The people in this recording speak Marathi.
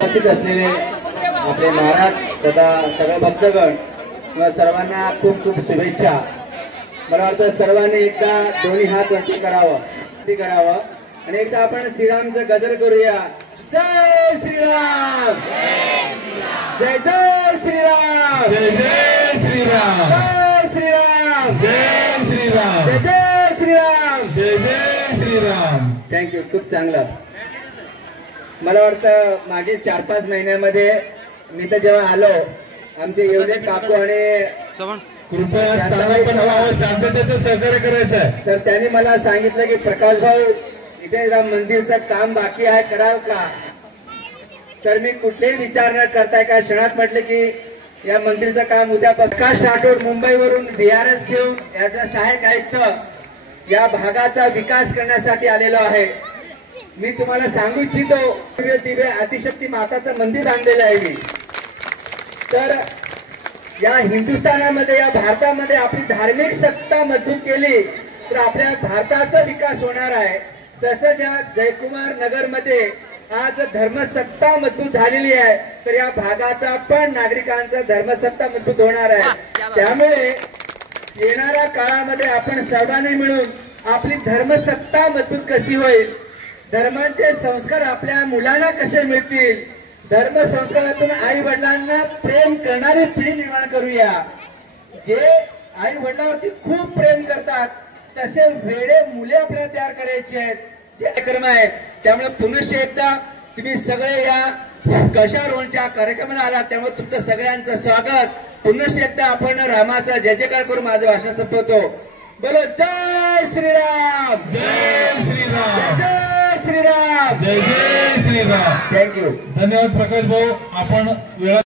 उपस्थित असलेले आपले महाराज तथा सगळे भक्तगण सर्वांना खूप खूप शुभेच्छा। मला वाटतं सर्वांनी एकदा दोन्ही हात वरती करावं आणि एकदा आपण श्रीरामचं गजर करूया। जय श्रीराम, जय जय श्रीराम, जय जय श्रीराम, जय श्रीराम, जय श्रीराम, जय जय श्रीराम, जय जय श्रीराम। थँक्यू, खूप चांगलं। मला वाटतं मागील 4-5 महिन्यामध्ये मी तर जेव्हा आलो आमचे एवढे काकू आणि कृपया शांततेचं सहकार्य करायचं आहे। तर त्यांनी मला सांगितलं की प्रकाश भाऊ इथे राम मंदिरचं काम बाकी आहे, कराल का? तर मी कुठलेही विचार न करता एका क्षणात म्हटले की या मंदिरचं काम उद्या प्रकाश राठोड मुंबईवरून VRS घेऊन याचा सहाय्यक आयुक्त या भागाचा विकास करण्यासाठी आलेलो आहे। मी तुम्हाला सांगू इच्छितो दिव्य आदिशक्ती माताचं मंदिर बांधलेलं आहे मी। तर या हिंदुस्थानामध्ये या भारतामध्ये आपली धार्मिक सत्ता मजबूत केली तर आपल्या भारताचा विकास होणार आहे। तसंच या जयकुमार नगर मध्ये आज धर्मसत्ता मजबूत झालेली आहे तर या भागाचा पण नागरिकांचा धर्मसत्ता मजबूत होणार आहे। त्यामुळे येणाऱ्या काळामध्ये आपण सर्वांनी मिळून आपली धर्मसत्ता मजबूत कशी होईल, धर्माचे संस्कार आपल्या मुलांना कसे मिळतील, धर्म संस्कारातून आई वडिलांना प्रेम करणारी पिढी निर्माण करूया। जे आई वडिलांवरती खूप प्रेम करतात तसे वेडे मुले आपल्याला तयार करायचे आहेत, जे कार्यक्रम आहे। त्यामुळे पुनश्च एकदा तुम्ही सगळे या कशारोहणच्या कार्यक्रमाला आलात त्यामुळे तुमचं सगळ्यांचं स्वागत। पुनश्च एकदा आपण रामाचा जय जयकार करून माझं भाषण संपवतो। बोलो जय श्रीराम, जय श्रीराम, जय श्रीराम, जय जय श्रीराम। थँक्यू, धन्यवाद प्रकाश भाऊ। आपण वेळा